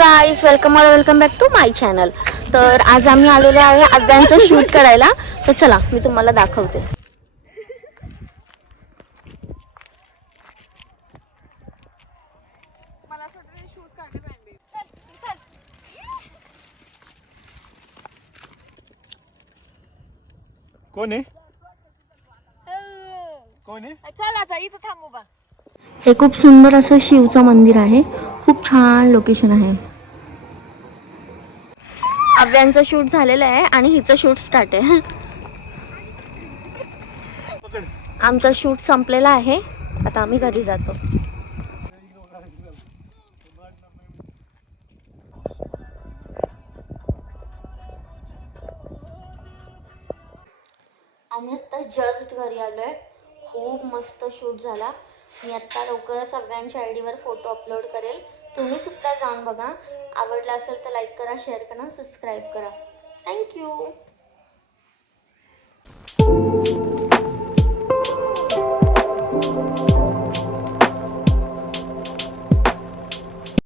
Guys, welcome back to my channel. तर आज आम्ही आलेलो आहे अव्यांचं शूट करायला. तर चला मी तुम्हाला दाखवते. कोण आहे? कोण आहे? चल आता इथं थांबू बा. हे खूप सुंदर असं शिवचं मंदिर आहे. खूप छान लोकेशन आहे. अव्यांचं शूट झालेलं आहे आणि हिचं शूट स्टार्ट आहे. आमचा शूट संपलेला आहे. आता आम्ही घरी जातो. आम्ही आत्ता जस्ट घरी आलोय. खूप मस्त शूट झाला. मी आत्ता लवकरच अव्यांच्या आयडीवर फोटो अपलोड करेल. तुम्ही सुद्धा जाऊन बघा. आवडला असेल तर लाईक करा, शेअर करा, सबस्क्राईब करा. थँक्यू.